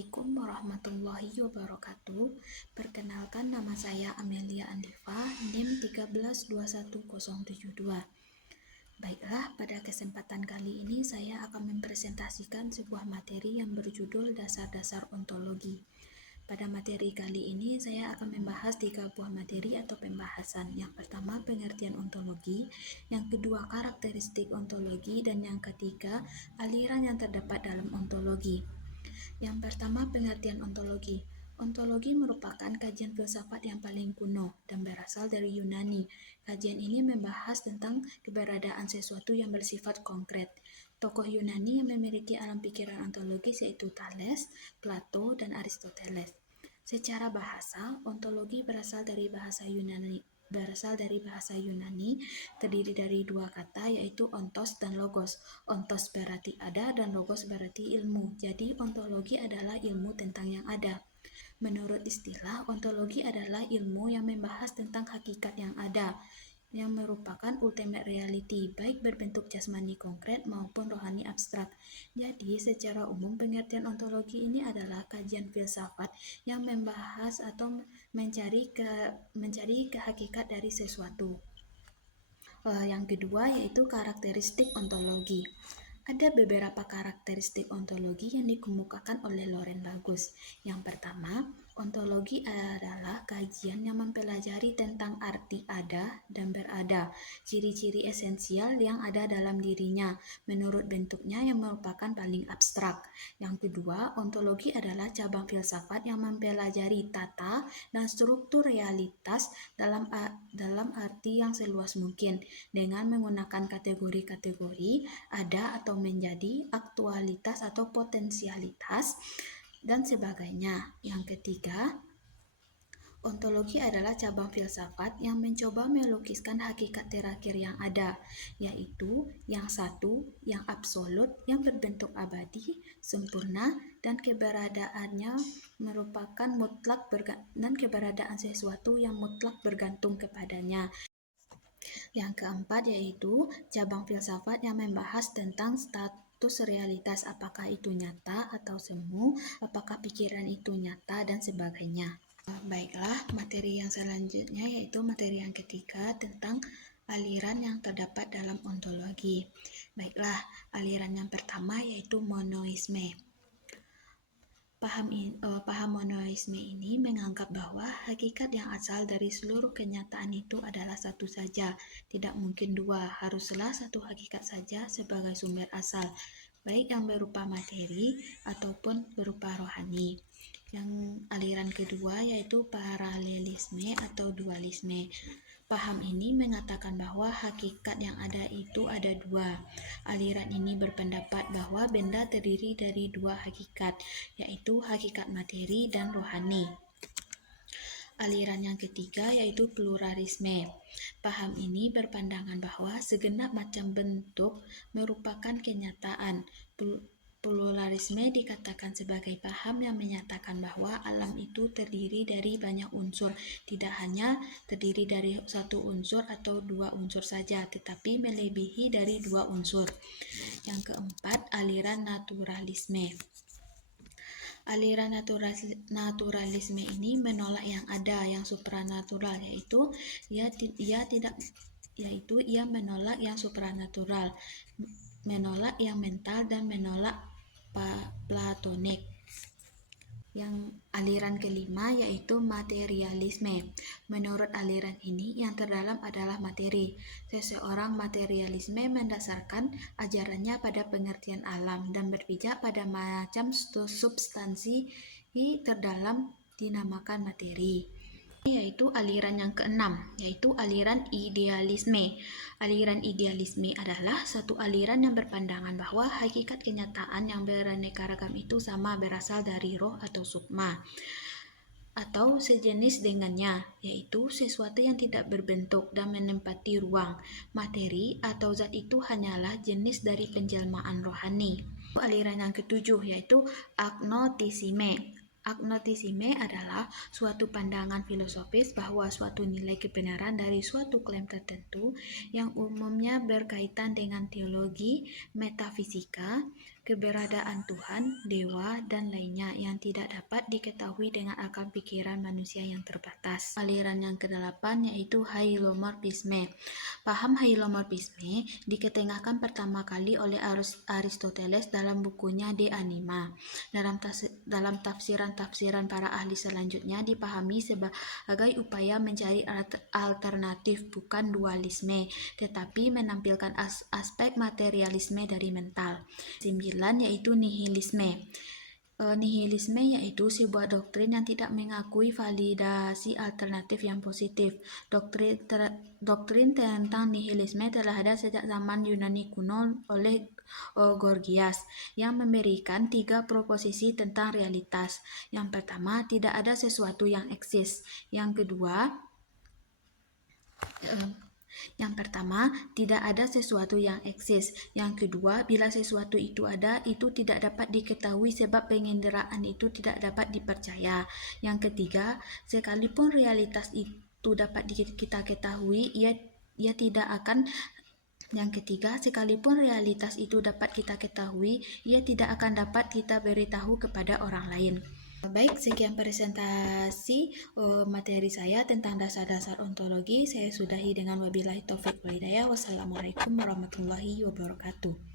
Assalamualaikum warahmatullahi wabarakatuh. Perkenalkan, nama saya Amelia Andifa, NIM 1321072. Baiklah, pada kesempatan kali ini saya akan mempresentasikan sebuah materi yang berjudul Dasar-Dasar Ontologi. Pada materi kali ini saya akan membahas 3 buah materi atau pembahasan. Yang pertama, pengertian ontologi, yang kedua, karakteristik ontologi, dan yang ketiga, aliran yang terdapat dalam ontologi. Yang pertama, pengertian ontologi. Ontologi merupakan kajian filsafat yang paling kuno dan berasal dari Yunani. Kajian ini membahas tentang keberadaan sesuatu yang bersifat konkret. Tokoh Yunani yang memiliki alam pikiran ontologis yaitu Thales, Plato, dan Aristoteles. Secara bahasa, ontologi berasal dari bahasa Yunani, terdiri dari 2 kata yaitu ontos dan logos. Ontos berarti ada dan logos berarti ilmu. Jadi ontologi adalah ilmu tentang yang ada. Menurut istilah, ontologi adalah ilmu yang membahas tentang hakikat yang ada, yang merupakan ultimate reality, baik berbentuk jasmani konkret maupun rohani abstrak. Jadi, secara umum pengertian ontologi ini adalah kajian filsafat yang membahas atau mencari hakikat dari sesuatu. Yang kedua yaitu karakteristik ontologi. Ada beberapa karakteristik ontologi yang dikemukakan oleh Loren Bagus. Yang pertama, ontologi adalah kajian yang mempelajari tentang arti ada dan berada, ciri-ciri esensial yang ada dalam dirinya, menurut bentuknya yang merupakan paling abstrak. Yang kedua, ontologi adalah cabang filsafat yang mempelajari tata dan struktur realitas dalam arti yang seluas mungkin, dengan menggunakan kategori-kategori ada atau menjadi, aktualitas atau potensialitas, dan sebagainya. Yang ketiga, ontologi adalah cabang filsafat yang mencoba melukiskan hakikat terakhir yang ada, yaitu yang satu, yang absolut, yang berbentuk abadi, sempurna, dan keberadaannya merupakan mutlak dan keberadaan sesuatu yang mutlak bergantung kepadanya. Yang keempat yaitu cabang filsafat yang membahas tentang status realitas, apakah itu nyata atau semu, apakah pikiran itu nyata, dan sebagainya. Baiklah, materi yang selanjutnya yaitu materi yang ketiga tentang aliran yang terdapat dalam ontologi. Baiklah, aliran yang pertama yaitu monoisme. Paham monoisme ini menganggap bahwa hakikat yang asal dari seluruh kenyataan itu adalah satu saja, tidak mungkin dua, haruslah satu hakikat saja sebagai sumber asal, baik yang berupa materi ataupun berupa rohani. Yang aliran kedua yaitu paralelisme atau dualisme. Paham ini mengatakan bahwa hakikat yang ada itu ada dua. Aliran ini berpendapat bahwa benda terdiri dari dua hakikat, yaitu hakikat materi dan rohani. Aliran yang ketiga yaitu pluralisme. Paham ini berpandangan bahwa segenap macam bentuk merupakan kenyataan. Pluralisme dikatakan sebagai paham yang menyatakan bahwa alam itu terdiri dari banyak unsur, tidak hanya terdiri dari satu unsur atau dua unsur saja, tetapi melebihi dari dua unsur. Yang keempat, aliran naturalisme. Aliran naturalisme ini menolak yang ada, yang supranatural, yaitu ia menolak yang supranatural, menolak yang mental, dan menolak platonik. Yang aliran kelima yaitu materialisme. Menurut aliran ini, yang terdalam adalah materi. Seseorang materialisme mendasarkan ajarannya pada pengertian alam dan berpijak pada macam substansi terdalam dinamakan materi. Yaitu aliran yang keenam, yaitu aliran idealisme. Aliran idealisme adalah satu aliran yang berpandangan bahwa hakikat kenyataan yang beraneka ragam itu sama, berasal dari roh atau sukma, atau sejenis dengannya, yaitu sesuatu yang tidak berbentuk dan menempati ruang. Materi atau zat itu hanyalah jenis dari penjelmaan rohani. Aliran yang ketujuh yaitu agnotisme. Agnotisme adalah suatu pandangan filosofis bahwa suatu nilai kebenaran dari suatu klaim tertentu yang umumnya berkaitan dengan teologi, metafisika, keberadaan Tuhan, dewa, dan lainnya yang tidak dapat diketahui dengan akal pikiran manusia yang terbatas. Aliran yang kedelapan yaitu hailomorfisme. Paham hailomorfisme diketengahkan pertama kali oleh Aristoteles dalam bukunya De Anima. Dalam tafsiran-tafsiran para ahli selanjutnya dipahami sebagai upaya mencari alternatif, bukan dualisme, tetapi menampilkan aspek materialisme dari mental. 9 yaitu nihilisme. Nihilisme yaitu sebuah doktrin yang tidak mengakui validasi alternatif yang positif. Doktrin tentang nihilisme telah ada sejak zaman Yunani kuno oleh Gorgias, yang memberikan 3 proposisi tentang realitas. Yang pertama, tidak ada sesuatu yang eksis. Yang kedua, tidak ada sesuatu yang eksis. Yang kedua, bila sesuatu itu ada, itu tidak dapat diketahui sebab pengenderaan itu tidak dapat dipercaya. Yang ketiga, sekalipun realitas itu dapat kita ketahui, ia tidak akan dapat kita beritahu kepada orang lain. Baik, sekian presentasi materi saya tentang dasar-dasar ontologi. Saya sudahi dengan wabillahi taufiq wal hidayah. Wassalamualaikum warahmatullahi wabarakatuh.